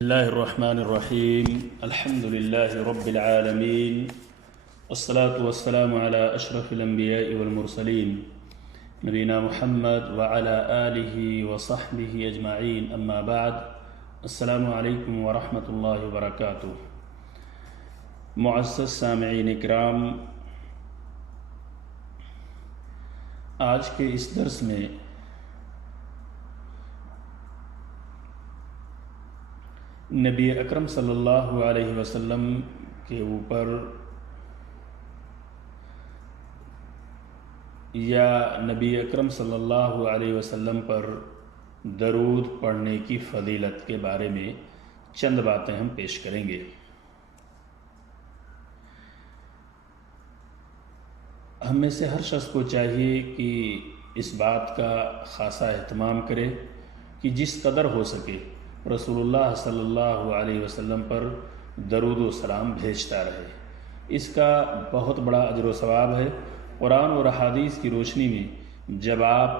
الله الرحمن الرحيم الحمد لله رب العالمين والصلاة والسلام على أشرف الأنبياء والمرسلين نبينا محمد وعلى آله وصحبه أجمعين أما بعد السلام عليكم ورحمة الله وبركاته معزز سامعین اکرام، آج کے اس درس میں نبی اکرم صلی اللہ علیہ وسلم کے اوپر یا نبی اکرم صلی اللہ علیہ وسلم پر درود پڑھنے کی فضیلت کے بارے میں چند باتیں ہم پیش کریں گے۔ ہم میں سے ہر شخص کو چاہیے کہ اس بات کا خاصا اہتمام کرے کہ جس قدر ہو سکے رسول اللہ صلی اللہ علیہ وسلم پر درود و سلام بھیجتا رہے۔ اس کا بہت بڑا اجر و ثواب ہے۔ قرآن اور احادیث کی روشنی میں جب آپ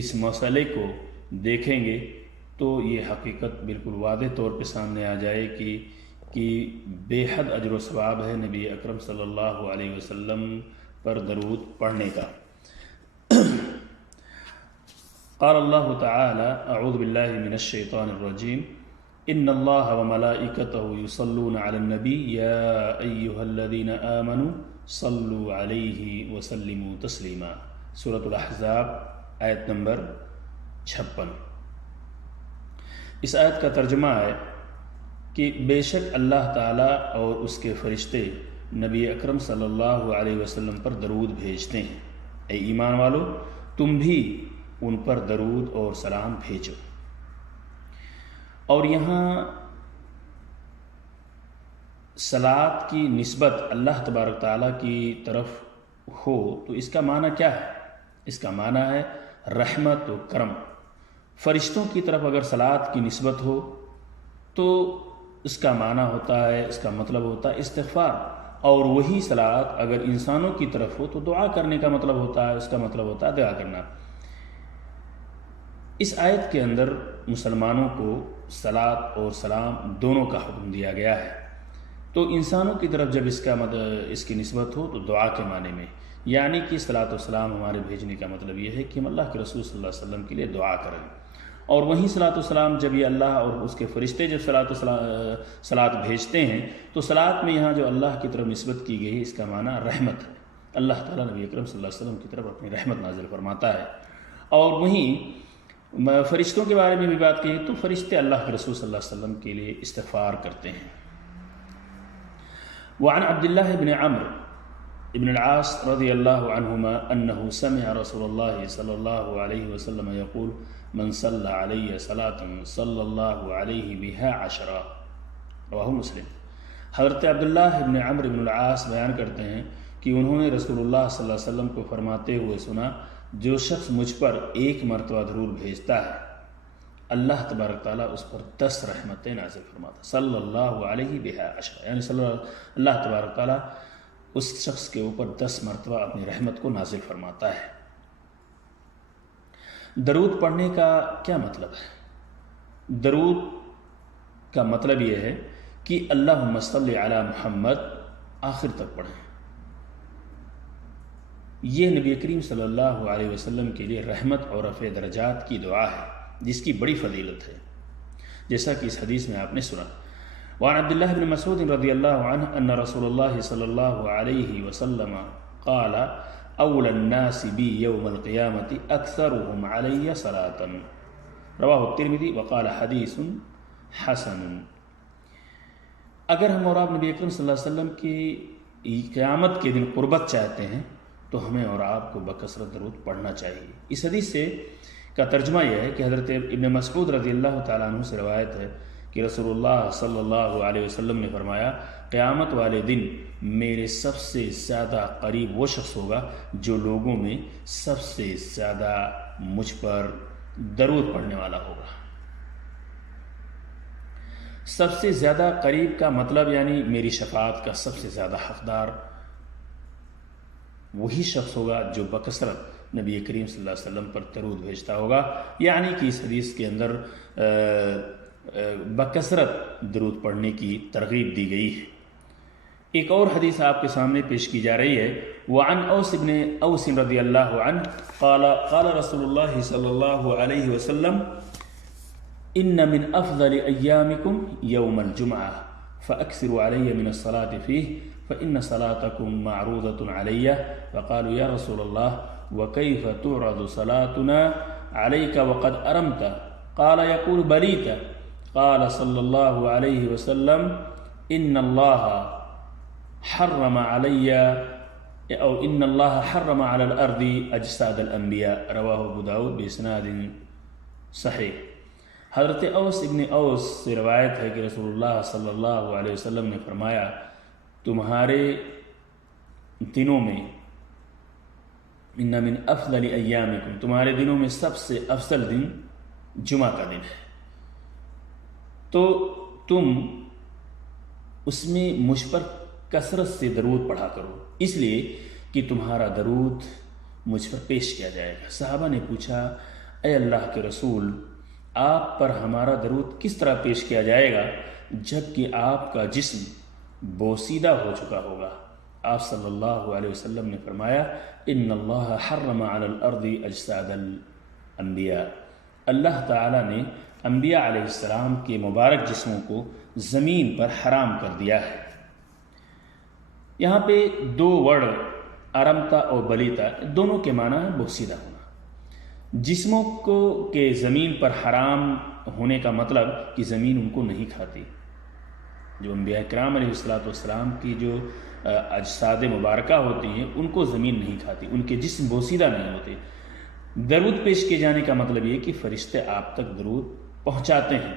اس مسئلے کو دیکھیں گے تو یہ حقیقت بالکل واضح طور پہ سامنے آ جائے کہ بے حد اجر و ثواب ہے نبی اکرم صلی اللہ علیہ وسلم پر درود پڑھنے کا۔ قال اللہ تعالی اعوذ باللہ من الشیطان الرجیم ان اللہ وملائکتہ یصلون علی النبی یا ایہا الذین آمنوا صلوا علیہ وسلموا تسلیما۔ سورۃ الاحزاب آیت نمبر 56۔ اس آیت کا ترجمہ ہے کہ بے شک اللہ تعالی اور اس کے فرشتے نبی اکرم صلی اللہ علیہ وسلم پر درود بھیجتے ہیں۔ اے ایمان والو، تم بھی ان پر درود اور سلام بھیجو۔ اور یہاں صلاۃ کی نسبت اللہ تبارک تعالیٰ کی طرف ہو تو اس کا معنی کیا ہے؟ اس کا معنی ہے رحمت و کرم۔ فرشتوں کی طرف اگر صلاۃ کی نسبت ہو تو اس کا معنی ہوتا ہے، اس کا مطلب ہوتا ہے استغفار، اور وہی صلاۃ اگر انسانوں کی طرف ہو تو دعا کرنے کا مطلب ہوتا ہے، اس کا مطلب ہوتا ہے دعا کرنا۔ اس آیت کے اندر مسلمانوں کو صلاۃ اور سلام دونوں کا حکم دیا گیا ہے۔ تو انسانوں کی طرف جب اس کی نسبت ہو تو دعا کے معنی میں، یعنی کہ صلاۃ و سلام ہمارے بھیجنے کا مطلب یہ ہے کہ ہم اللہ کے رسول صلی اللہ علیہ وسلم کے لیے دعا کریں۔ اور وہیں صلاۃ و سلام جب یہ اللہ اور اس کے فرشتے جب صلاۃ بھیجتے ہیں تو صلاۃ میں یہاں جو اللہ کی طرف نسبت کی گئی اس کا معنی رحمت ہے۔ اللہ تعالیٰ نبی اکرم صلی اللہ علیہ وسلم کی طرف اپنی رحمت نازل فرماتا ہے۔ اور وہیں فرشتوں کے بارے میں بھی بات کہی تو فرشتے اللہ کے رسول صلی اللہ علیہ وسلم کے لیے استغفار کرتے ہیں۔ وعن عبد اللہ بن عمرو ابن العاص رضی اللہ عنہما انہ سمع رسول اللہ صلی اللہ علیہ وسلم یقول من صلی علیہ صلاۃ صلی اللہ علیہ بها 10۔ رواہ مسلم۔ حضرت عبداللہ ابن عمرو ابن العاص بیان کرتے ہیں کہ انہوں نے رسول اللہ صلی اللہ علیہ وسلم کو فرماتے ہوئے سنا، جو شخص مجھ پر ایک مرتبہ درود بھیجتا ہے اللہ تبارک تعالیٰ اس پر 10 رحمتیں نازل فرماتا ہے۔ صلی اللہ علیہ بها 10، یعنی اللہ تبارک تعالیٰ اس شخص کے اوپر 10 مرتبہ اپنی رحمت کو نازل فرماتا ہے۔ درود پڑھنے کا کیا مطلب ہے؟ درود کا مطلب یہ ہے کہ اللہم صلی علی محمد آخر تک پڑھیں۔ یہ نبی کریم صلی اللہ علیہ وسلم کے لیے رحمت اور رفع درجات کی دعا ہے جس کی بڑی فضیلت ہے، جیسا کہ اس حدیث میں آپ نے سنا۔ وعن عبداللہ بن مسعود رضی اللہ عنہ ان رسول اللہ صلی اللہ علیہ وسلم قال اول الناس بی یوم القیامت اکثرهم علی صلاۃ، رواہ الترمذی وقال حدیث حسن۔ اگر ہم اور آپ نبی اکرم صلی اللہ علیہ وسلم کی قیامت کے دن قربت چاہتے ہیں تو ہمیں اور آپ کو بکثرت درود پڑھنا چاہیے۔ اس حدیث سے کا ترجمہ یہ ہے کہ حضرت ابن مسعود رضی اللہ تعالیٰ عنہ سے روایت ہے کہ رسول اللہ صلی اللہ علیہ وسلم نے فرمایا، قیامت والے دن میرے سب سے زیادہ قریب وہ شخص ہوگا جو لوگوں میں سب سے زیادہ مجھ پر درود پڑھنے والا ہوگا۔ سب سے زیادہ قریب کا مطلب یعنی میری شفاعت کا سب سے زیادہ حقدار وہی شخص ہوگا جو بکثرت نبی کریم صلی اللہ علیہ وسلم پر درود بھیجتا ہوگا، یعنی کہ اس حدیث کے اندر بکثرت درود پڑھنے کی ترغیب دی گئی ہے۔ ایک اور حدیث آپ کے سامنے پیش کی جا رہی ہے، وعن اوس بن اوس رضی اللہ عنہ قال قال رسول اللہ صلی اللہ علیہ وسلم ان من افضل ایامکم یوم الجمعہ فاکثروا علی من الصلاة فیہ فإن صلاتكم معروضة علی فقالوا یا رسول اللہ وكيف تعرض صلاتنا عليك وقد أرمت قال يقول بليت قال صلى الله عليه وسلم إن الله حرم علي أو إن الله حرم على الأرض أجساد الأنبياء رواه أبو داود بإسناد صحیح۔ حضرت اوس ابن اوس سے روایت ہے کہ رسول اللہ صلی اللہ علیہ وسلم نے فرمایا تمہارے دنوں میں ان من افضل ایامکم تمہارے دنوں میں سب سے افضل دن جمعہ کا دن ہے، تو تم اس میں مجھ پر کثرت سے درود پڑھا کرو، اس لیے کہ تمہارا درود مجھ پر پیش کیا جائے گا۔ صحابہ نے پوچھا اے اللہ کے رسول آپ پر ہمارا درود کس طرح پیش کیا جائے گا جب کہ آپ کا جسم بوسیدہ ہو چکا ہوگا؟ آپ صلی اللہ علیہ وسلم نے فرمایا ان اللہ حرم علی الارض اجساد الانبیاء، اللہ تعالیٰ نے انبیاء علیہ السلام کے مبارک جسموں کو زمین پر حرام کر دیا ہے۔ یہاں پہ دو ورڈ ارمتا اور بلیتا دونوں کے معنی ہے بوسیدہ ہونا۔ جسموں کو کہ زمین پر حرام ہونے کا مطلب کہ زمین ان کو نہیں کھاتی، جو انبیاء کرام علیہ السلام کی جو اجساد مبارکہ ہوتی ہیں ان کو زمین نہیں کھاتی، ان کے جسم بوسیدہ نہیں ہوتے۔ درود پیش کیے جانے کا مطلب یہ کہ فرشتے آپ تک درود پہنچاتے ہیں،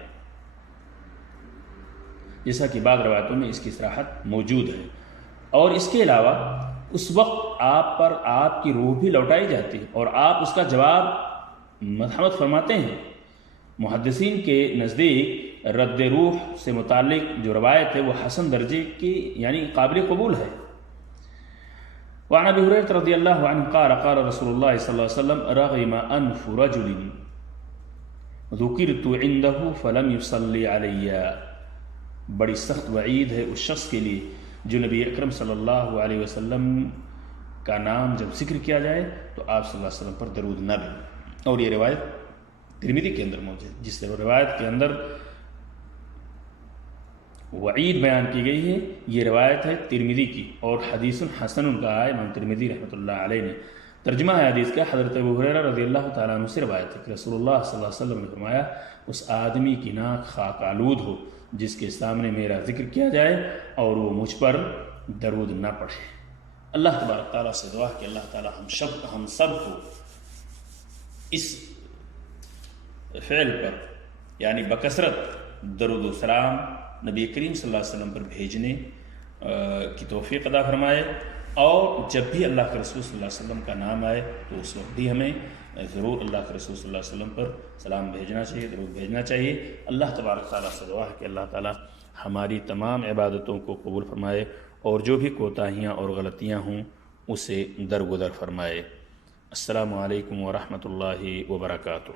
جیسا کہ بعض روایتوں میں اس کی صراحت موجود ہے۔ اور اس کے علاوہ اس وقت آپ پر آپ کی روح بھی لوٹائی جاتی ہے اور آپ اس کا جواب مرحمت فرماتے ہیں۔ محدثین کے نزدیک رد روح سے متعلق جو روایت ہے وہ حسن درجے کی یعنی قابل قبول ہے۔ وعن ابی ہریرہ رضی اللہ عنہ قال قال رسول اللہ صلی اللہ علیہ وسلم رغم انف رجل ذکرت عنده فلم يصلی علی، بڑی سخت وعید ہے اس شخص کے لیے جو نبی اکرم صلی اللہ علیہ وسلم کا نام جب ذکر کیا جائے تو آپ صلی اللہ علیہ وسلم پر درود نہ بھیجے۔ اور یہ روایت ترمذی کے اندر موجود ہے، جس روایت کے اندر وعید بیان کی گئی ہے، یہ روایت ہے ترمذی کی اور حدیث حسن کہا ہے امام ترمذی رحمۃ اللہ علیہ نے۔ ترجمہ ہے حدیث کا حضرت ابو ہریرہ رضی اللہ تعالیٰ عنہ سے روایت ہے کہ رسول اللہ صلی اللہ علیہ وسلم نے فرمایا اس آدمی کی ناک خاک آلود ہو جس کے سامنے میرا ذکر کیا جائے اور وہ مجھ پر درود نہ پڑھے۔ اللہ تبارک تعالیٰ سے دعا کہ اللہ تعالیٰ ہم سب کو اس فعل پر یعنی بکثرت درود و سلام نبی کریم صلی اللہ علیہ وسلم پر بھیجنے کی توفیق عطا فرمائے، اور جب بھی اللہ کے رسول صلی اللہ علیہ وسلم کا نام آئے تو اس وقت بھی ہمیں ضرور اللہ کے رسول صلی اللہ علیہ وسلم پر سلام بھیجنا چاہیے، درود بھیجنا چاہیے۔ اللہ تبارک تعالیٰ سے دعا ہے کہ اللہ تعالیٰ ہماری تمام عبادتوں کو قبول فرمائے اور جو بھی کوتاہیاں اور غلطیاں ہوں اسے درگزر فرمائے۔ السلام علیکم ورحمۃ اللہ وبرکاتہ۔